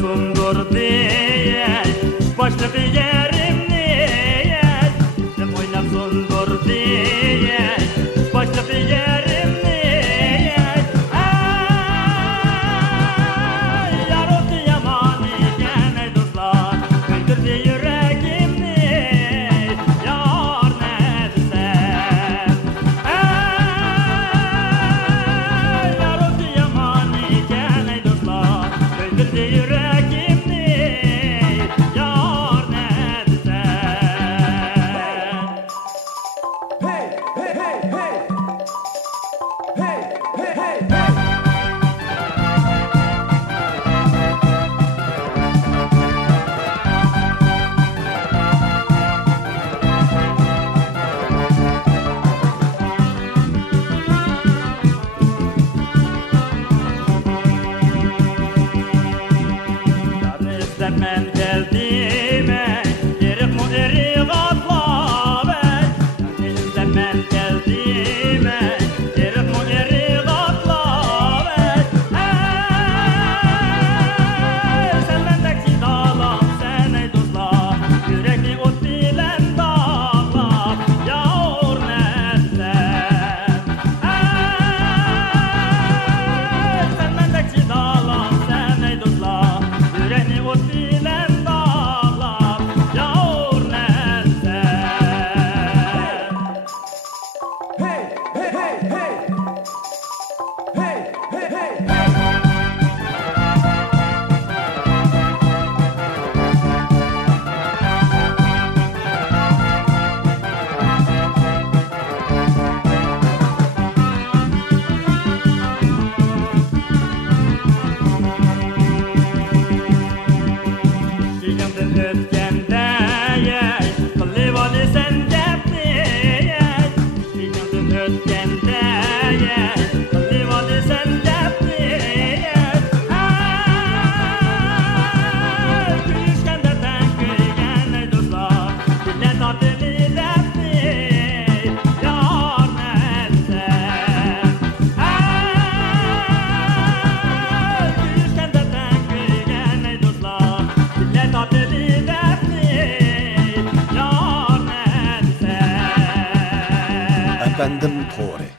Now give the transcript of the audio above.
Sundur diye başka bir yerim niye? Sen oynap sundur diye başka bir yerim niye? Ay yar o yaman iken ey dostlar, öldürdü yüreğimi yar ne desem. Ay yar o yaman iken ey dostlar, öldürdü yüreğimi. Men geldiğime yerik mu erik atlaver. Men geldiğime yerik mu erik atlaver. Sen bendeki dağlam sen ey dostlar, yürekli ot bilen dağlar yağır nersem. Sen bendeki dağlam sen ey dostlar, yürekli ot bilen dağlar yağır nersem. Hey, hey, hey, hey. Hey, hey, hey, hey. Ötkende kılıvalı sen gepni, ötkende kılıvalı sen gepni. Gülüşkende sen köygen ey dostlar, dile tatlı lepni yar nersem. Gülüşkende sen köygen ey dostlar, dile tatlı Efendim Tore.